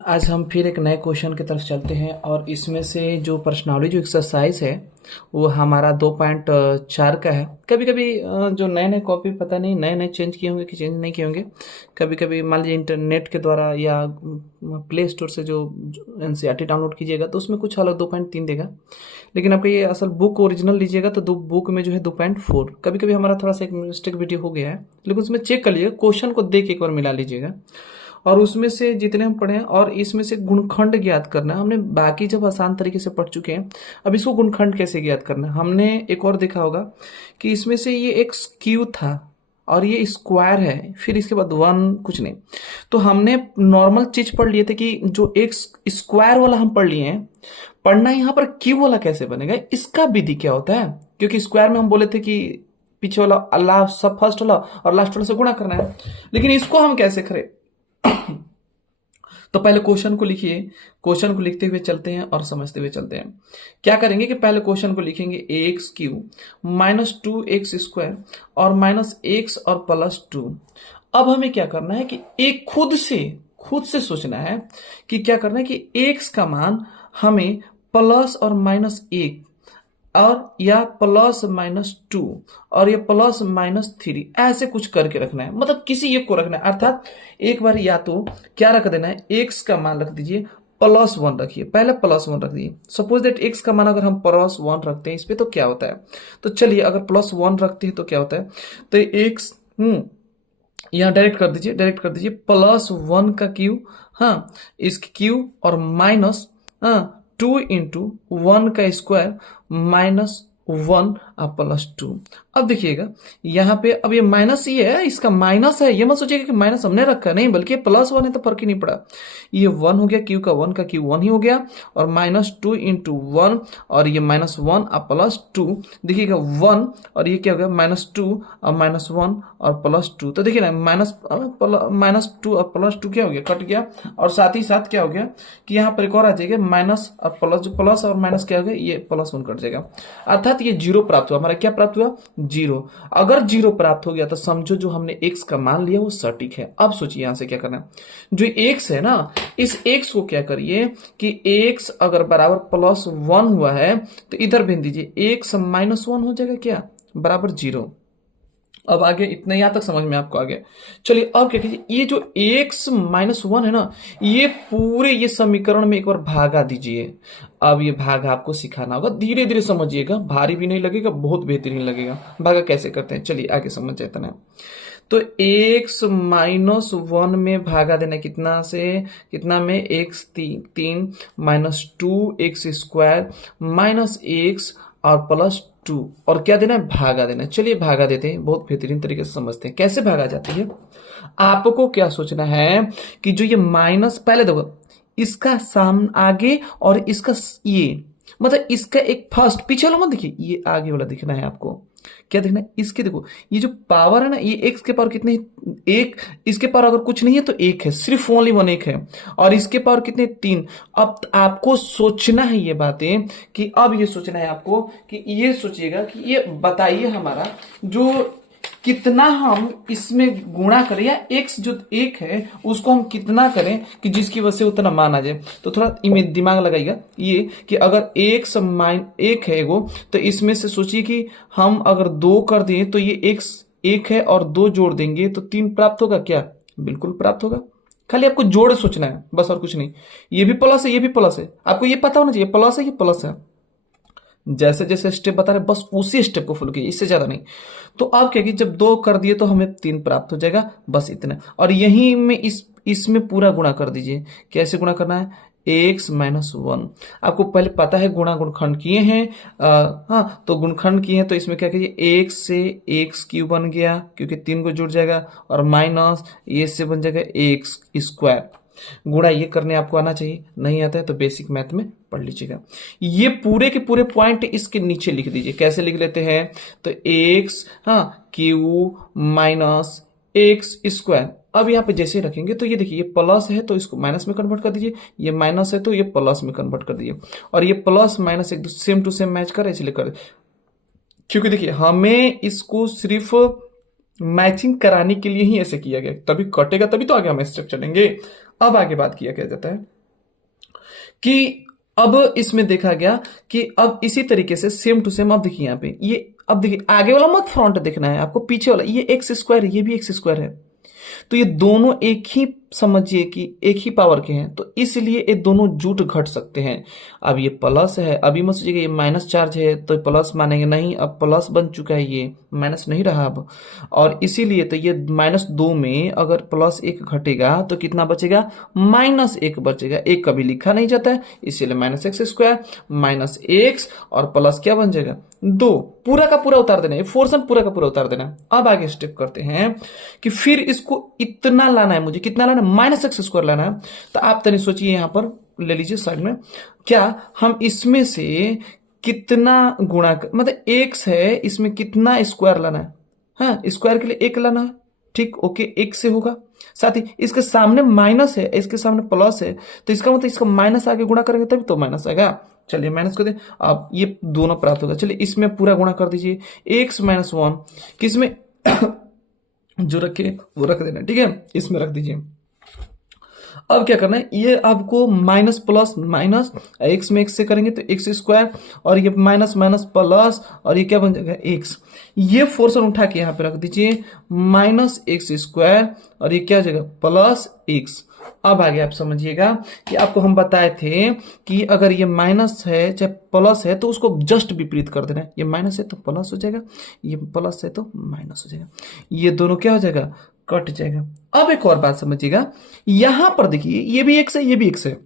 आज हम फिर एक नए क्वेश्चन की तरफ चलते हैं और इसमें से जो प्रश्नावली जो एक्सरसाइज है वो हमारा 2.4 का है। कभी कभी जो नए नए कॉपी पता नहीं नए नए चेंज किए होंगे कि चेंज नहीं किए होंगे। कभी कभी मान लीजिए इंटरनेट के द्वारा या प्ले स्टोर से जो एनसीईआरटी डाउनलोड कीजिएगा तो उसमें कुछ अलग 2.3 देगा। लेकिन आपका ये असल बुक ओरिजिनल लीजिएगा तो दो बुक में जो है 2.4। कभी कभी हमारा थोड़ा सा एक मिस्टेक वीडियो हो गया है, लेकिन उसमें चेक कर लीजिएगा, क्वेश्चन को देख के एक बार मिला लीजिएगा और उसमें से जितने हम पढ़े हैं और इसमें से गुणखंड ज्ञात करना है। हमने बाकी जब आसान तरीके से पढ़ चुके हैं, अब इसको गुणखंड कैसे ज्ञात करना है। हमने एक और देखा होगा कि इसमें से ये एक क्यू था और ये स्क्वायर है, फिर इसके बाद वन कुछ नहीं। तो हमने नॉर्मल चीज पढ़ लिए थे कि जो एक स्क्वायर वाला हम पढ़ लिए हैं, पढ़ना यहाँ पर क्यू वाला कैसे बनेगा, इसका विधि क्या होता है। क्योंकि स्क्वायर में हम बोले थे कि पीछे वाला अल्लाह सब फर्स्ट वाला और लास्ट वाला से गुणा करना है, लेकिन इसको हम कैसे करें। तो पहले क्वेश्चन को लिखिए, क्वेश्चन को लिखते हुए चलते हैं और समझते हुए चलते हैं। क्या करेंगे कि पहले क्वेश्चन को लिखेंगे एक्स क्यू -2x² और -x और +2। अब हमें क्या करना है कि एक खुद से सोचना है कि क्या करना है कि x का मान हमें प्लस और -1 और या +-2 और ये +-3 ऐसे कुछ करके रखना है, मतलब किसी एक को रखना है। अर्थात एक बार या तो क्या रख देना है, एक्स का मान रख दीजिए +1 रखिए, पहले +1 रख दीजिए। सपोज दैट एक्स का मान अगर हम +1 रखते हैं इस पे तो क्या होता है। तो चलिए अगर +1 रखते हैं तो क्या होता है, तो एक्स यहाँ डायरेक्ट कर दीजिए +1 का क्यू, हाँ इसकी क्यू और माइनस 2 × 1 का स्क्वायर -1 और +2। अब देखिएगा यहाँ पे अब ये माइनस ये है, इसका माइनस है, ये मत सोचिएगा कि माइनस हमने रखा नहीं, बल्कि +1 है तो फर्क ही नहीं पड़ा। ये 1 हो गया, क्यू का 1 का क्यू 1 ही हो गया और -2 × 1 और ये -1 और +2। देखिएगा 1 और ये क्या हो गया -2 और -1 और +2। तो देखिए ना -2 और +2 क्या हो गया, कट गया। और साथ ही साथ क्या हो गया कि यहाँ पर एक और आ जाएगा माइनस और प्लस, जो प्लस और माइनस क्या हो गया, ये +1 कट जाएगा। अर्थात ये 0 प्राप्त हुआ, हमारा क्या प्राप्त हुआ 0। अगर 0 प्राप्त हो गया तो समझो जो हमने x का मान लिया वो सटीक है। अब सोचिए यहां से क्या करना है, जो x है ना, इस x को क्या करिए कि x अगर बराबर +1 हुआ है तो इधर भेज दीजिए, x -1 हो जाएगा क्या, बराबर 0। अब आगे इतना यहां तक समझ में आपको आ गया। चलिए अब क्या कीजिए, ये जो x-1 है ना, ये पूरे ये समीकरण में एक बार भागा दीजिए। अब ये भागा आपको सिखाना होगा, धीरे धीरे समझिएगा, भारी भी नहीं लगेगा, बहुत बेहतरीन लगेगा। भागा कैसे करते हैं चलिए आगे समझ जाते हैं। तो x-1 में भागा देना कितना से कितना में, x 3 -2x² -x और +2 और क्या देना है, भागा देना है। चलिए भागा देते हैं, बहुत बेहतरीन तरीके से समझते हैं कैसे भागा जाती है। आपको क्या सोचना है कि जो ये माइनस, पहले देखो इसका साम आगे और इसका ये, मतलब इसका एक फर्स्ट पीछे वाला मत देखिए, ये आगे वाला दिखना है आपको। क्या देखना है, इसके देखो ये जो पावर है ना, ये एक्स के पावर कितने, एक, इसके पावर अगर कुछ नहीं है तो एक है, सिर्फ ओनली वन एक है, और इसके पावर कितने 3। अब आपको सोचना है ये बातें कि अब ये सोचना है आपको कि ये सोचिएगा कि ये बताइए हमारा जो कितना हम इसमें गुणा करें, या एक्स जो एक है उसको हम कितना करें कि जिसकी वजह से उतना मान आ जाए। तो थोड़ा इमें दिमाग लगाइएगा ये कि अगर एक्स माइन एक है एगो, तो इसमें से सोचिए कि हम अगर 2 कर दें तो ये एक्स एक है और 2 जोड़ देंगे तो 3 प्राप्त होगा क्या, बिल्कुल प्राप्त होगा। खाली आपको जोड़ सोचना है बस और कुछ नहीं। ये भी प्लस है, ये भी प्लस है, आपको ये पता होना चाहिए प्लस है, ये प्लस है। जैसे जैसे स्टेप बता रहे बस उसी स्टेप को फॉलो कीजिए, इससे ज्यादा नहीं। तो अब क्या कि जब 2 कर दिए तो हमें 3 प्राप्त हो जाएगा, बस इतना। और यही में इसमें पूरा गुणा कर दीजिए। कैसे गुणा करना है, x-1। आपको पहले पता है गुणखंड किए हैं, हाँ तो गुणखंड किए हैं तो इसमें क्या कीजिए, x से x³ बन गया क्योंकि 3 को जुड़ जाएगा, और माइनस ये से बन जाएगा x²। गुणा ये करने आपको आना चाहिए, नहीं आता है तो बेसिक मैथ में पढ़ लीजिएगा। ये पूरे के पूरे पॉइंट इसके नीचे लिख दीजिए। कैसे लिख लेते हैं, तो एक्स क्यू -x²। अब यहाँ पे जैसे रखेंगे तो ये देखिए ये प्लस है तो इसको माइनस में कन्वर्ट कर दीजिए, ये माइनस है तो ये प्लस में कन्वर्ट कर दीजिए, और ये प्लस माइनस एक सेम टू सेम मैच करे इसलिए कर। क्योंकि देखिए हमें इसको सिर्फ मैचिंग कराने के लिए ही ऐसे किया गया, तभी कटेगा, तभी तो आगे हम स्टेप चलेंगे। अब आगे बात किया क्या जाता है कि अब इसमें देखा गया कि अब इसी तरीके से सेम टू सेम, अब देखिए यहाँ पे ये, अब देखिए आगे वाला मत फ्रंट देखना है आपको, पीछे वाला ये एक्स स्क्वायर है, ये भी एक्स स्क्वायर है, तो ये दोनों एक ही, समझिए कि एक ही पावर के हैं, तो इसलिए ये दोनों जुट घट सकते हैं। अब ये प्लस है, अभी मत सोचिएगा ये माइनस चार्ज है तो प्लस मानेंगे नहीं, अब प्लस बन चुका है, ये माइनस नहीं रहा अब, और इसीलिए तो ये -2 में अगर +1 घटेगा तो कितना बचेगा, -1 बचेगा। एक कभी लिखा नहीं जाता है, इसीलिए -x² -x और प्लस क्या बन जाएगा 2, पूरा का पूरा उतार देना है, पोर्शन पूरा का पूरा उतार देना है। अब आगे स्टेप करते हैं कि फिर इसको इतना लाना है, मुझे कितना लाना है, -x² लाना है। तो आप तनी सोचिए, यहां पर ले लीजिए साइड में, क्या हम इसमें से कितना गुणा मतलब x है, इसमें कितना स्क्वायर लाना है, हाँ स्क्वायर के लिए 1 लाना है, ठीक, ओके 1 से होगा। साथ ही इसके सामने माइनस है, इसके सामने प्लस है, तो इसका मतलब इसका माइनस आगे गुणा करेंगे तभी तो माइनस आएगा। चलिए माइनस कर दे, अब ये दोनों प्राप्त होगा। चलिए इसमें पूरा गुणा कर दीजिए, x - 1 किसमें जो रखे वो रख देना, ठीक है, इसमें रख दीजिए। अब क्या करना है, ये आपको माइनस प्लस माइनस, एक्स में एक्स से करेंगे तो x², और ये माइनस माइनस प्लस, और ये क्या बन जाएगा x, ये फोर्सन उठा के यहाँ पे रख दीजिए -x², और ये क्या हो जाएगा +x। अब आगे आप समझिएगा कि आपको हम बताए थे कि अगर ये माइनस है चाहे प्लस है तो उसको जस्ट विपरीत कर देना है, ये माइनस है तो प्लस हो जाएगा, ये प्लस है तो माइनस हो जाएगा, ये दोनों क्या हो जाएगा, कट जाएगा। अब एक और बात समझिएगा, यहां पर देखिए ये भी x है, ये भी x है,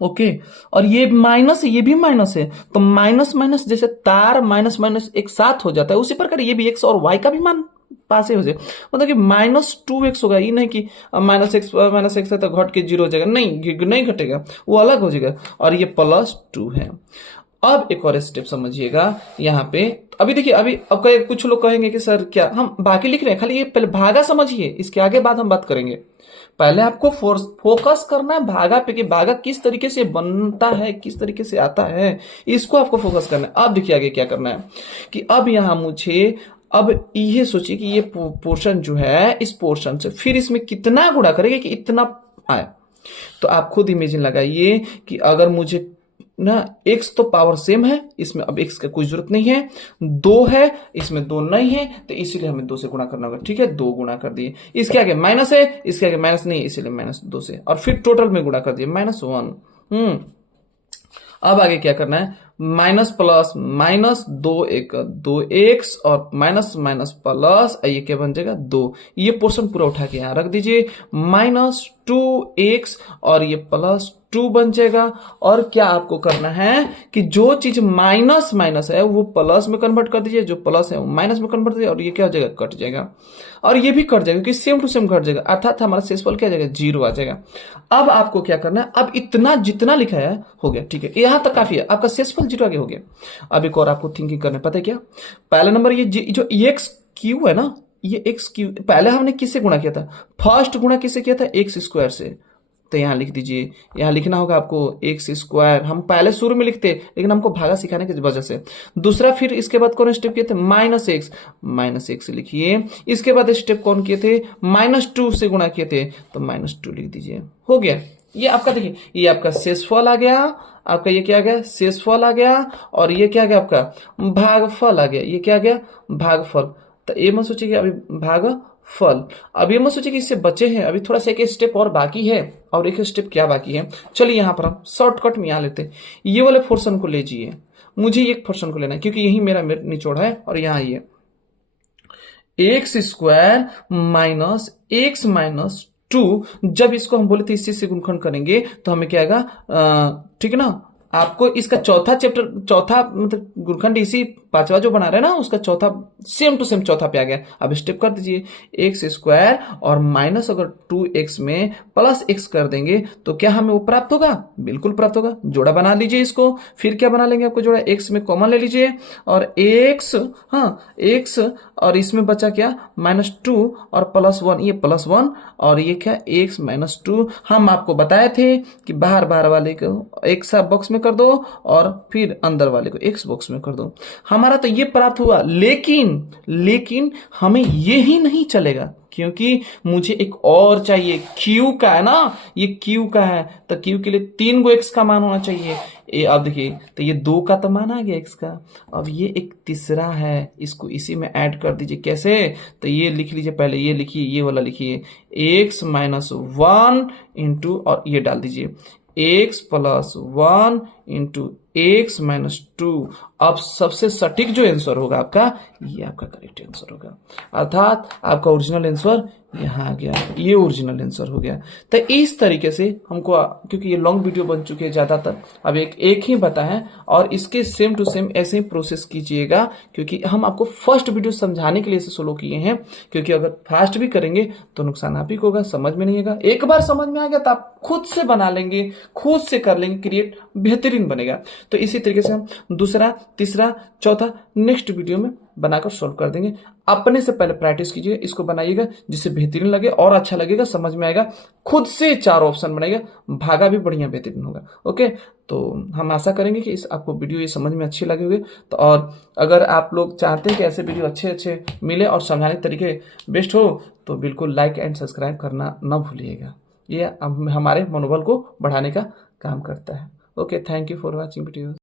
ओके, और ये माइनस है, ये भी माइनस है, तो माइनस माइनस जैसे तार माइनस माइनस एक साथ हो जाता है, उसी प्रकार ये भी x और y का भी मान पास ही हो जाए, मतलब कि -2x होगा, ये नहीं कि -x है तो घट के 0 हो जाएगा, नहीं घटेगा, वो अलग हो जाएगा, और ये +2 है। अब एक और स्टेप समझिएगा यहाँ पे, अभी देखिए अभी अब कुछ लोग कहेंगे कि सर क्या हम बाकी लिख रहे हैं, खाली ये पहले भागा समझिए, इसके आगे बाद हम बात करेंगे। पहले आपको फोकस करना है भागा पे, कि भागा किस तरीके से बनता है, किस तरीके से आता है, इसको आपको फोकस करना है। अब देखिए आगे क्या करना है कि अब यहाँ मुझे अब ये सोचिए कि ये पोर्शन जो है, इस पोर्शन से फिर इसमें कितना गुणा करेंगे कि इतना आए, तो आप खुद इमेजिन लगाइए कि अगर मुझे ना x तो पावर सेम है, इसमें अब x का कोई जरूरत नहीं है, 2 है, इसमें 2 नहीं है, तो इसीलिए हमें 2 से गुणा करना होगा, ठीक है, 2 गुणा कर दिए, इसके आगे माइनस है, इसके आगे माइनस नहीं है, इसीलिए -2 से, और फिर टोटल में गुणा कर दिए -1। अब आगे क्या करना है, माइनस प्लस माइनस 2x और माइनस माइनस प्लस, ये क्या बन जाएगा 2, ये पोर्शन पूरा उठा के यहां रख दीजिए, -2x और ये +2 बन जाएगा। और क्या आपको करना है कि जो चीज माइनस माइनस है वो प्लस में कन्वर्ट कर दीजिए, जो प्लस है वो माइनस में कन्वर्ट कर दीजिए, और ये क्या हो जाएगा, कट जाएगा, और ये भी कट जाएगा क्योंकि सेम टू सेम कट जाएगा, अर्थात हमारा शेषफल क्या आ जाएगा, 0 आ जाएगा। अब आपको क्या करना है, अब इतना जितना लिखा है हो गया, ठीक है, यहां तक काफी है, आपका शेषफल 0 आगे हो गया। अब एक और आपको थिंकिंग करना है, पता है क्या, पहला नंबर ये जो x³ है ना, ये x³ पहले हमने किससे गुणा किया था, फर्स्ट गुणा किससे किया था, x² से, तो यहां लिख दीजिए, यहां लिखना होगा आपको x², हम पहले शुरू में लिखते लेकिन हमको भागा सिखाने की वजह से। दूसरा फिर इसके बाद कौन स्टेप किए थे, -x लिखिए, इसके बाद स्टेप कौन किए थे, -2 से गुणा किए थे, तो -2 लिख दीजिए, हो गया। ये आपका देखिए, ये आपका शेषफल आ गया, आपका ये क्या आ गया, शेषफल आ गया, और ये क्या आ गया आपका भागफल आ गया, ये क्या आ गया, भागफल। तो ये मत सोचिए कि अभी भागफल, अब ये मत सोचिए कि इससे बचे हैं, अभी थोड़ा सा एक स्टेप और बाकी है, और एक स्टेप क्या बाकी है, चलिए यहां पर हम शॉर्टकट में यहां लेते हैं, ये वाले पोर्शन को लीजिए, मुझे एक पोर्शन को लेना है क्योंकि यही मेरा निचोड़ है, और यहां ये x² माइनस x माइनस 2, जब इसको हम बोले थे इसी से गुणनखंड करेंगे तो हमें क्या आएगा, ठीक है ना, आपको इसका चौथा मतलब गुणनखंड इसी 5वां जो बना रहे हैं ना, उसका चौथा सेम टू सेम चौथा पे आ गया। अब स्टेप कर दीजिए, x² और माइनस अगर 2x में प्लस x कर देंगे तो क्या हमें वो प्राप्त होगा, बिल्कुल प्राप्त होगा। जोड़ा बना लीजिए इसको, फिर क्या बना लेंगे, आपको जोड़ा x में कॉमन ले लीजिए, और x, हाँ x, और इसमें बचा क्या -2 और +1, ये +1 और ये क्या x -2। हम आपको बताए थे कि बाहर बाहर वाले को एक सा बॉक्स में कर दो और फिर अंदर वाले को x बॉक्स में कर दो। हमारा तो ये प्राप्त हुआ, लेकिन हमें ये ही नहीं चलेगा, क्योंकि मुझे एक और चाहिए। q का है ना, ये q का है, तो q के लिए 3 गो x का मान होना चाहिए। अब देखिए, तो ये 2 का तो मान आ गया x का। अब ये एक तीसरा है, इसको इसी में ऐड कर दीजिए। कैसे? तो ये लिख लीजिए, पहले ये लिखिए, ये वाला लिखिए, x-1 इंटू, और ये डाल दीजिए x+1 इंटू x-2। अब सबसे सटीक जो आंसर होगा आपका, ये आपका करेक्ट आंसर होगा, अर्थात आपका ओरिजिनल आंसर यहाँ आ गया, ये ओरिजिनल आंसर हो गया। तो इस तरीके से हमको, क्योंकि ये लॉन्ग वीडियो बन चुकी है ज़्यादातर, अब एक ही बताएं, और इसके सेम टू सेम ऐसे ही प्रोसेस कीजिएगा, क्योंकि हम आपको फर्स्ट वीडियो समझाने के लिए इसे सोलो किए हैं। क्योंकि अगर फास्ट भी करेंगे तो नुकसान आप ही को होगा, समझ में नहीं आएगा। एक बार समझ में आ गया तो आप खुद से बना लेंगे, खुद से कर लेंगे, क्रिएट बेहतरीन बनेगा। तो इसी तरीके से हम दूसरा, तीसरा, चौथा नेक्स्ट वीडियो में बनाकर सॉल्व कर देंगे। अपने से पहले प्रैक्टिस कीजिए, इसको बनाइएगा, जिससे बेहतरीन लगे और अच्छा लगेगा, समझ में आएगा। खुद से 4 ऑप्शन बनाइएगा, भागा भी बढ़िया बेहतरीन होगा। ओके, तो हम आशा करेंगे कि इस आपको वीडियो ये समझ में अच्छी लगे हुए। तो और अगर आप लोग चाहते हैं कि ऐसे वीडियो अच्छे अच्छे मिले और समझाने के तरीके बेस्ट हो, तो बिल्कुल लाइक एंड सब्सक्राइब करना ना भूलिएगा। ये हमारे मनोबल को बढ़ाने का काम करता है। Okay, thank you for watching video.